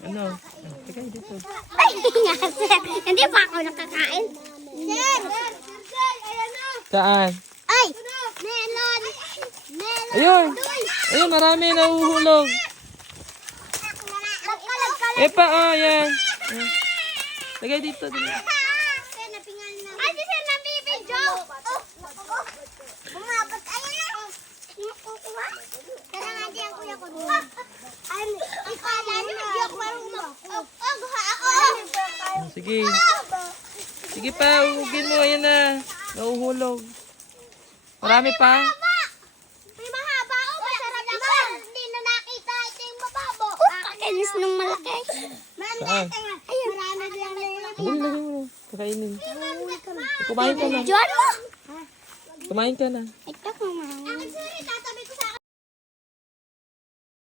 Ano? Tagay dito. Ay, nga, sir. Hindi pa ako nakakain. Sir! Ayan na! Saan? Ay! Melon! Melon! Ayun! Ayun, marami nahuhulog. Lagkalag. Eh pa, oh, yan. Tagay dito. Ay, si sir nabibidyo! Bumabot. Ayan na! Nakukuha? Kaya nga di ang kuya ko doon. Ikala niyo, hindi ako marunong. Guha ako! Sige. Sige pa, uhugin mo. Ayan na. Nahuhulog. Marami pa? May mahaba o masarap naman. Hindi na nakita ito yung mababo. Kakinis nung malaki. Saan? Ayun. Marami lang na yun. Lagay mo. Kakainin. Kumain ka na. Diyan mo. Kumain ka na.